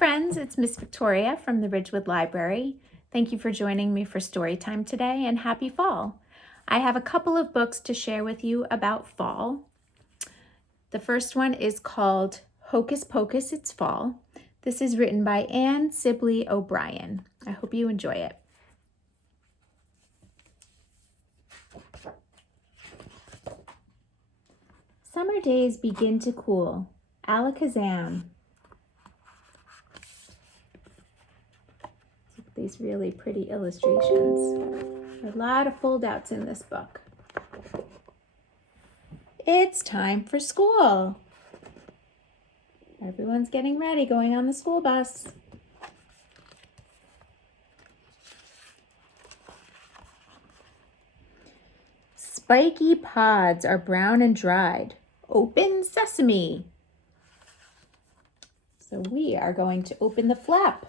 friends, it's Miss Victoria from the Ridgewood Library. Thank you for joining me for Storytime today, and happy fall. I have a couple of books to share with you about fall. The first one is called Hocus Pocus, It's Fall. This is written by Anne Sibley O'Brien. I hope you enjoy it. Summer days begin to cool. Alakazam. These really pretty illustrations. A lot of fold-outs in this book. It's time for school. Everyone's getting ready, going on the school bus. Spiky pods are brown and dried. Open sesame. So we are going to open the flap.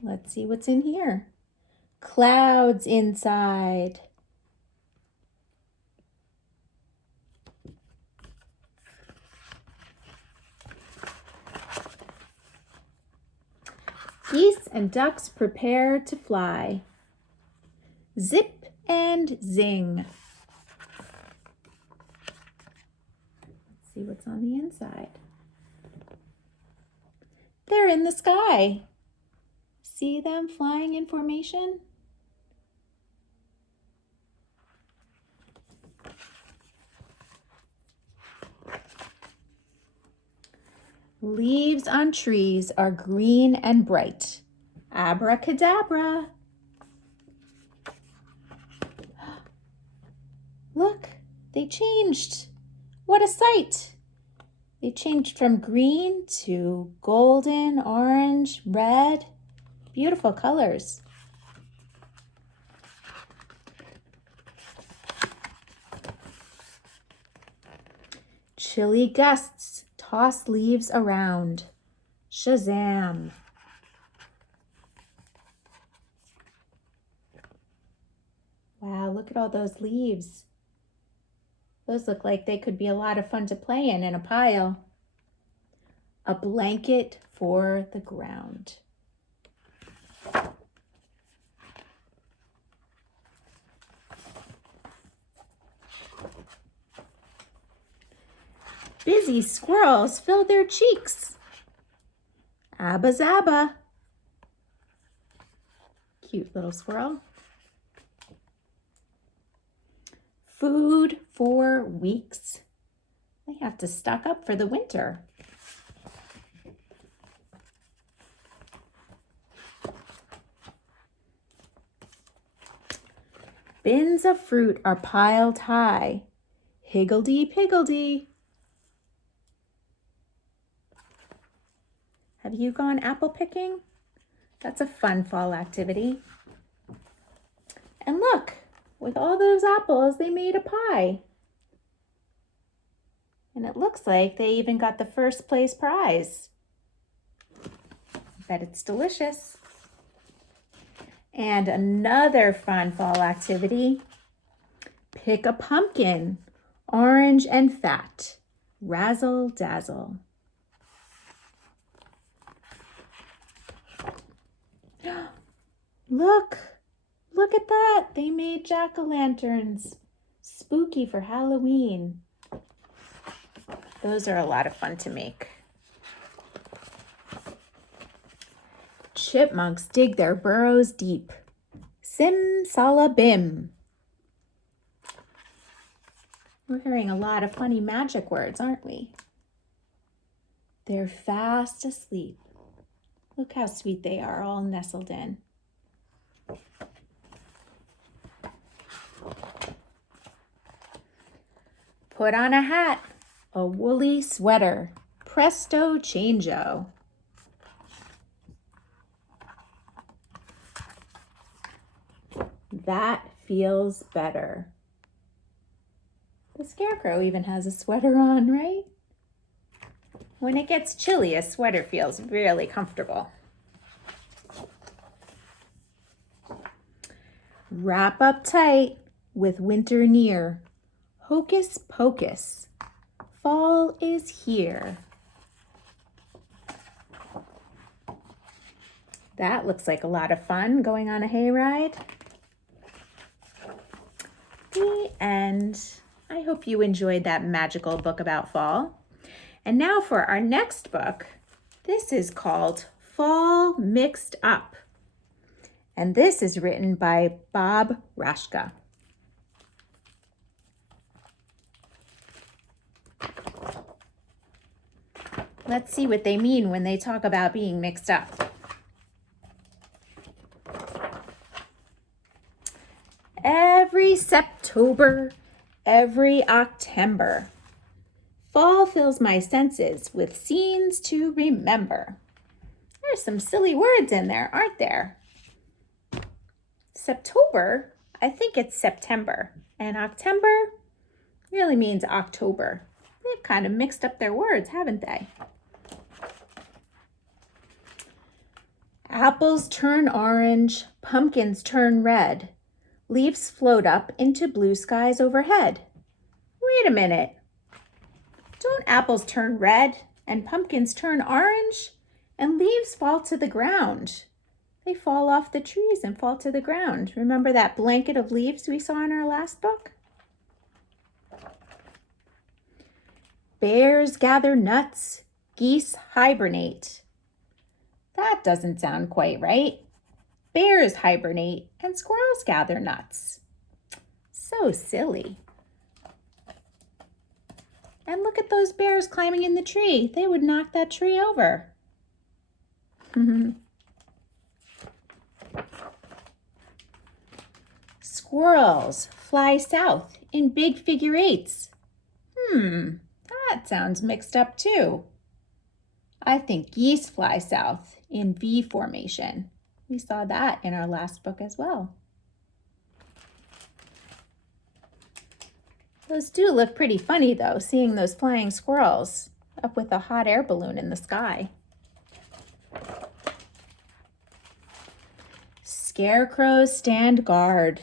Let's see what's in here. Clouds inside. Geese and ducks prepare to fly. Zip and zing. Let's see what's on the inside. They're in the sky. See them flying in formation? Leaves on trees are green and bright. Abracadabra. Look, they changed. What a sight. They changed from green to golden, orange, red. Beautiful colors. Chilly gusts toss leaves around. Shazam! Wow, look at all those leaves. Those look like they could be a lot of fun to play in a pile. A blanket for the ground. Busy squirrels fill their cheeks. Abba Zaba. Cute little squirrel. Food for weeks. They have to stock up for the winter. Bins of fruit are piled high. Higgledy-piggledy. Have you gone apple picking? That's a fun fall activity. And look, with all those apples, they made a pie. And it looks like they even got the first place prize. I bet it's delicious. And another fun fall activity, pick a pumpkin, orange and fat, razzle dazzle. Look at that. They made jack-o'-lanterns. Spooky for Halloween. Those are a lot of fun to make. Chipmunks dig their burrows deep. Sim-sala-bim. We're hearing a lot of funny magic words, aren't we? They're fast asleep. Look how sweet they are, all nestled in. Put on a hat, a woolly sweater. Presto changeo. That feels better. The scarecrow even has a sweater on, right? When it gets chilly, a sweater feels really comfortable. Wrap up tight with winter near. Hocus pocus, fall is here. That looks like a lot of fun, going on a hayride. The end. I hope you enjoyed that magical book about fall. And now for our next book. This is called Fall Mixed Up. And this is written by Bob Rashka. Let's see what they mean when they talk about being mixed up. Every September, every October, fall fills my senses with scenes to remember. There's some silly words in there, aren't there? September, I think it's September, and October really means October. They've kind of mixed up their words, haven't they? Apples turn orange, pumpkins turn red. Leaves float up into blue skies overhead. Wait a minute. Don't apples turn red and pumpkins turn orange and leaves fall to the ground? They fall off the trees and fall to the ground. Remember that blanket of leaves we saw in our last book? Bears gather nuts, geese hibernate. That doesn't sound quite right. Bears hibernate and squirrels gather nuts. So silly. And look at those bears climbing in the tree. They would knock that tree over. Squirrels fly south in big figure eights. That sounds mixed up too. I think geese fly south in V formation. We saw that in our last book as well. Those do look pretty funny though, seeing those flying squirrels up with a hot air balloon in the sky. Scarecrows stand guard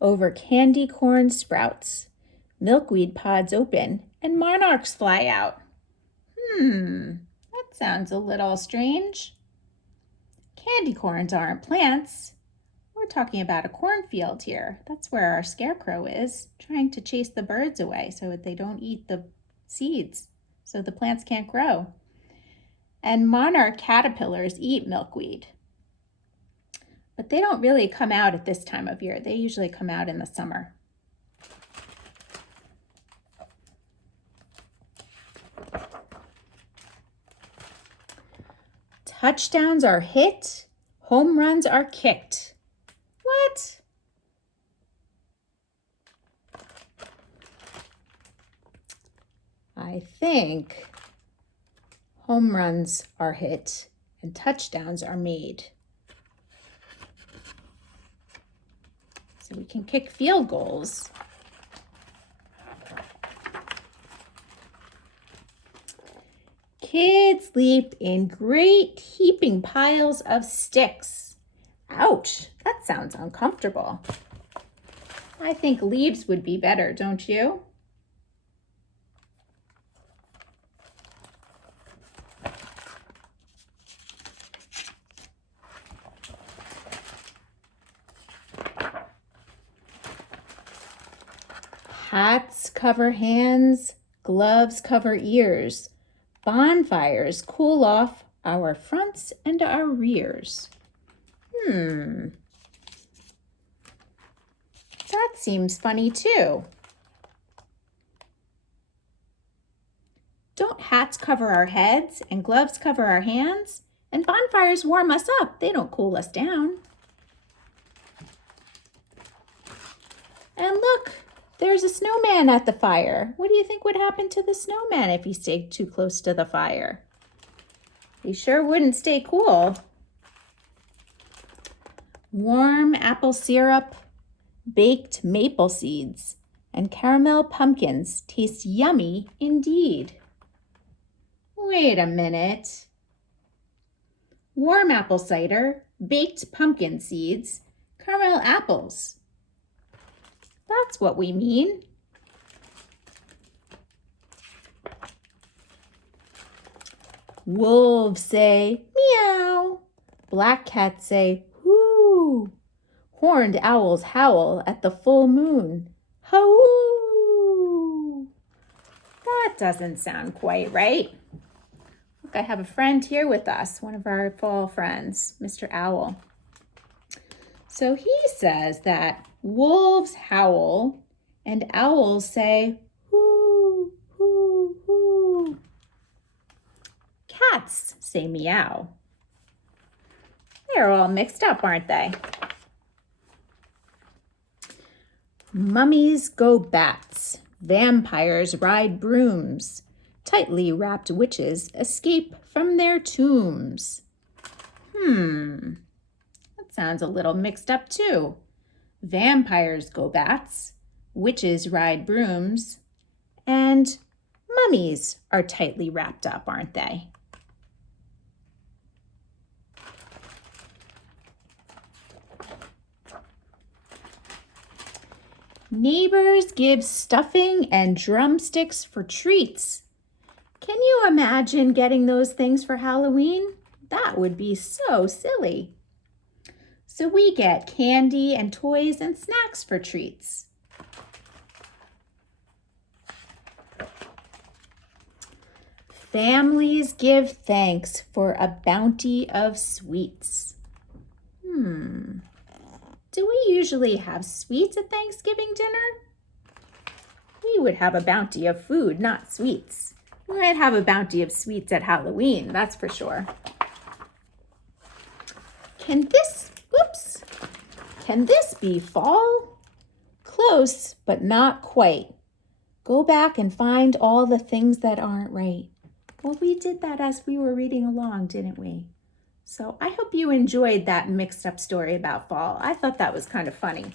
over candy corn sprouts. Milkweed pods open and monarchs fly out. That sounds a little strange. Candy corns aren't plants. We're talking about a cornfield here. That's where our scarecrow is, trying to chase the birds away so that they don't eat the seeds, so the plants can't grow. And monarch caterpillars eat milkweed. But they don't really come out at this time of year. They usually come out in the summer. Touchdowns are hit, home runs are kicked. What? I think home runs are hit and touchdowns are made. So we can kick field goals. Kids leap in great heaping piles of sticks. Ouch, that sounds uncomfortable. I think leaves would be better, don't you? Hats cover hands, gloves cover ears. Bonfires cool off our fronts and our rears. That seems funny too. Don't hats cover our heads and gloves cover our hands? And bonfires warm us up. They don't cool us down. And look, there's a snowman at the fire. What do you think would happen to the snowman if he stayed too close to the fire? He sure wouldn't stay cool. Warm apple syrup, baked maple seeds, and caramel pumpkins taste yummy indeed. Wait a minute. Warm apple cider, baked pumpkin seeds, caramel apples. That's what we mean. Wolves say meow. black cats say, "Whoo!" Horned owls howl at the full moon. Hoo! That doesn't sound quite right. Look, I have a friend here with us, one of our fall friends, Mr. Owl. So he says that wolves howl and owls say, "Hoo, hoo, hoo." Cats say meow. They're all mixed up, aren't they? Mummies go bats, vampires ride brooms, tightly wrapped witches escape from their tombs. That sounds a little mixed up too. Vampires go bats, witches ride brooms, and mummies are tightly wrapped up, aren't they? Neighbors give stuffing and drumsticks for treats. Can you imagine getting those things for Halloween? That would be so silly. So we get candy and toys and snacks for treats. Families give thanks for a bounty of sweets. Do we usually have sweets at Thanksgiving dinner? We would have a bounty of food, not sweets. We might have a bounty of sweets at Halloween, that's for sure. Can this be fall? Close, but not quite. Go back and find all the things that aren't right. Well, we did that as we were reading along, didn't we? So I hope you enjoyed that mixed up story about fall. I thought that was kind of funny.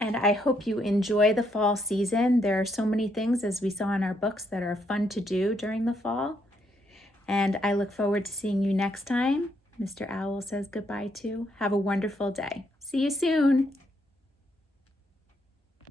And I hope you enjoy the fall season. There are so many things, as we saw in our books, that are fun to do during the fall. And I look forward to seeing you next time. Mr. Owl says goodbye too. Have a wonderful day. See you soon.